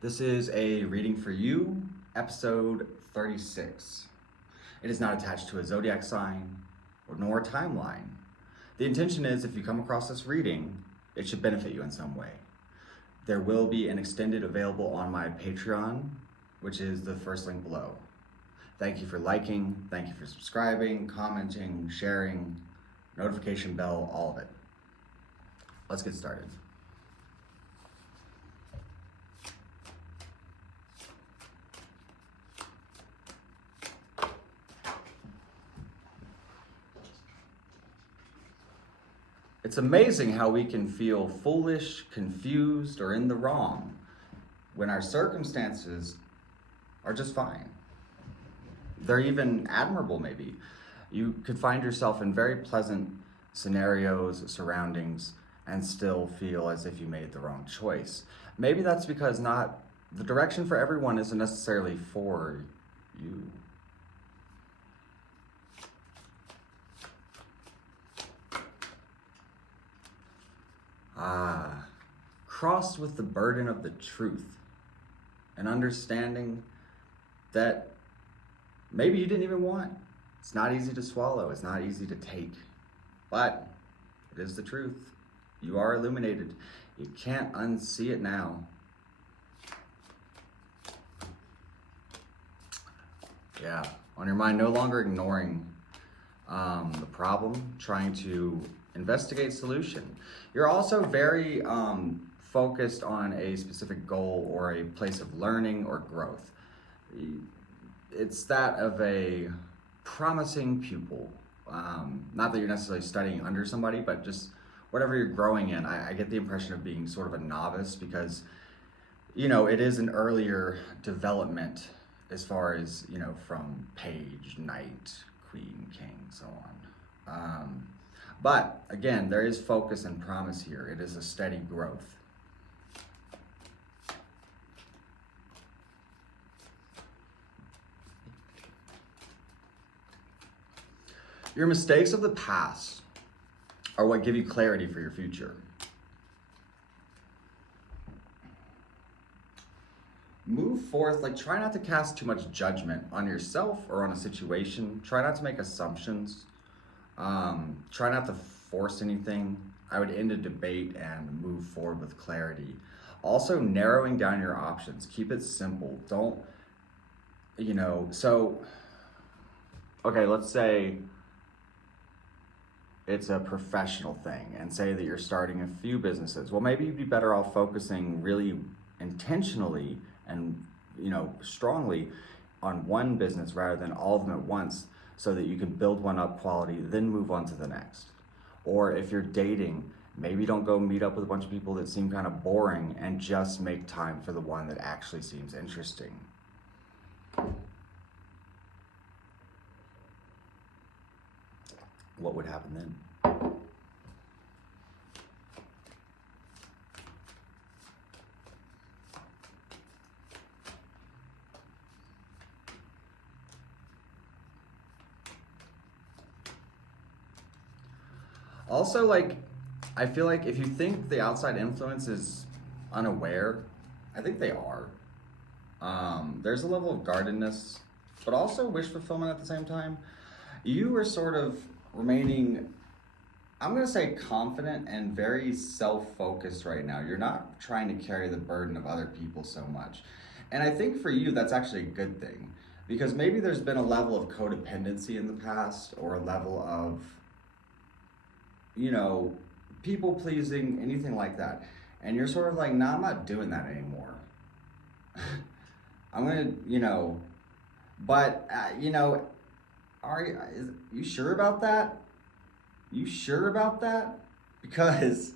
This is a reading for you, episode 36. It is not attached to a zodiac sign nor a timeline. The intention is if you come across this reading, it should benefit you in some way. There will be an extended available on my Patreon, which is the first link below. Thank you for liking, thank you for subscribing, commenting, sharing, notification bell, all of it. Let's get started. It's amazing how we can feel foolish, confused, or in the wrong when our circumstances are just fine. They're even admirable, maybe. You could find yourself in very pleasant scenarios, surroundings, and still feel as if you made the wrong choice. Maybe that's because the direction for everyone isn't necessarily for you. Crossed with the burden of the truth and understanding that maybe you didn't even want. It's not easy to swallow, it's not easy to take, but it is the truth. You are illuminated. You can't unsee it now. Yeah, on your mind, no longer ignoring the problem, trying to investigate solution. You're also very focused on a specific goal or a place of learning or growth. It's that of a promising pupil. Not that you're necessarily studying under somebody, but just whatever you're growing in. I get the impression of being sort of a novice because, it is an earlier development as far as, from page, knight, queen, king, so on. But again, there is focus and promise here. It is a steady growth. Your mistakes of the past are what give you clarity for your future. Move forth, try not to cast too much judgment on yourself or on a situation. Try not to make assumptions. Try not to force anything. I would end a debate and move forward with clarity. Also, narrowing down your options. Keep it simple. Don't, okay, let's say it's a professional thing and say that you're starting a few businesses. Well, maybe you'd be better off focusing really intentionally and, strongly on one business rather than all of them at once, so that you can build one up quality, then move on to the next. Or if you're dating, maybe don't go meet up with a bunch of people that seem kind of boring and just make time for the one that actually seems interesting. What would happen then? Also, I feel like if you think the outside influence is unaware, I think they are. There's a level of guardedness, but also wish fulfillment at the same time. You are sort of remaining, I'm going to say, confident and very self-focused right now. You're not trying to carry the burden of other people so much. And I think for you, that's actually a good thing, because maybe there's been a level of codependency in the past, or a level of, people pleasing, anything like that. And you're sort of like, nah, I'm not doing that anymore. I'm going to, but, are you sure about that? You sure about that? Because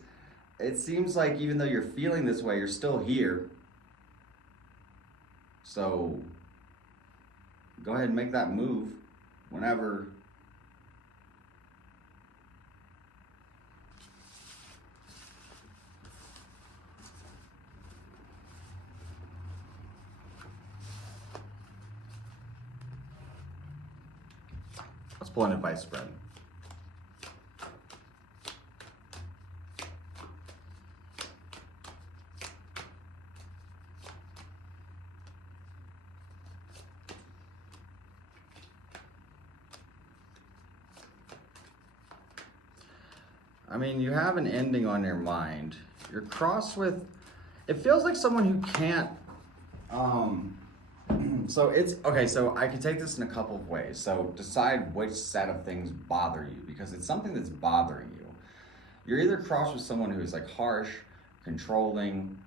it seems like even though you're feeling this way, you're still here. So go ahead and make that move whenever. Let's pull an advice spread. I mean, you have an ending on your mind. You're crossed with, it feels like someone who can't, so it's, okay, so I could take this in a couple of ways. So decide which set of things bother you, because it's something that's bothering you. You're either crossed with someone who's like harsh, controlling,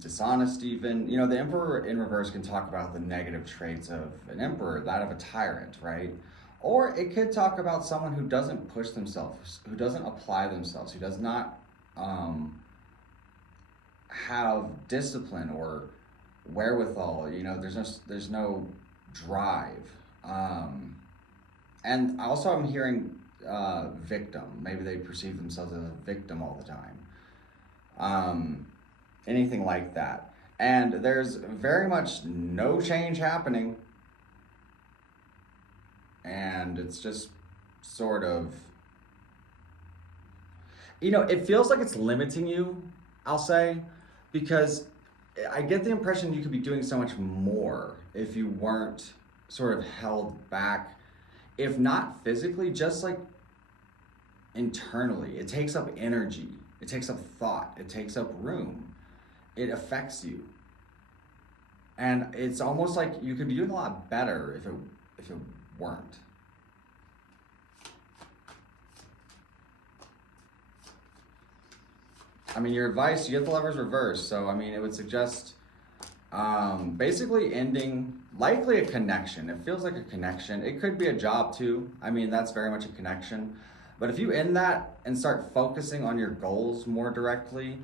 dishonest even. You know, the Emperor in reverse can talk about the negative traits of an emperor, that of a tyrant, right? Or it could talk about someone who doesn't push themselves, who doesn't apply themselves, who does not have discipline or wherewithal. You know, there's no drive. And also I'm hearing victim. Maybe they perceive themselves as a victim all the time. Anything like that. And there's very much no change happening. And it's just sort of, you know, it feels like it's limiting you, I'll say, because I get the impression you could be doing so much more if you weren't sort of held back, if not physically, just like internally. It takes up energy, it takes up thought, it takes up room, it affects you. And it's almost like you could be doing a lot better if it weren't. I mean, your advice, you get the Lover's reverse, so I mean, it would suggest basically ending, likely a connection. It feels like a connection. It could be a job too. I mean, that's very much a connection. But if you end that and start focusing on your goals more directly,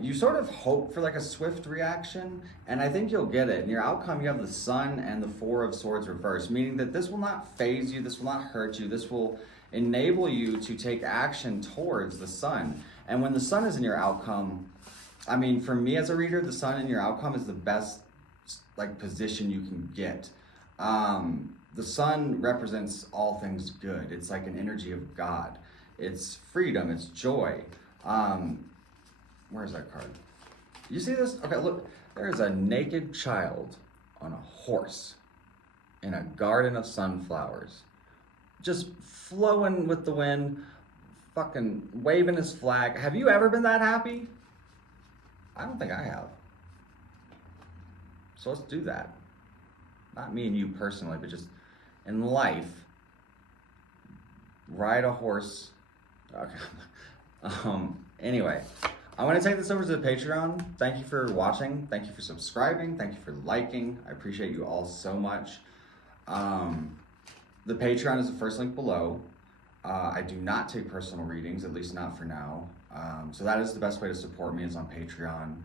you sort of hope for like a swift reaction, and I think you'll get it. In your outcome, you have the Sun and the Four of Swords reversed, meaning that this will not phase you, this will not hurt you, this will enable you to take action towards the Sun. And when the Sun is in your outcome, I mean, for me as a reader, the Sun in your outcome is the best like position you can get. The Sun represents all things good. It's like an energy of God. It's freedom, it's joy. Where's that card? You see this? Okay, look, there's a naked child on a horse in a garden of sunflowers, just flowing with the wind, fucking waving his flag. Have you ever been that happy? I don't think I have. So let's do that. Not me and you personally, but just in life. Ride a horse. Okay. Anyway, I want to take this over to the Patreon. Thank you for watching. Thank you for subscribing. Thank you for liking. I appreciate you all so much. The Patreon is the first link below. I do not take personal readings, at least not for now. So that is the best way to support me, is on Patreon.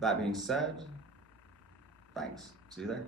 That being said, thanks. See you there.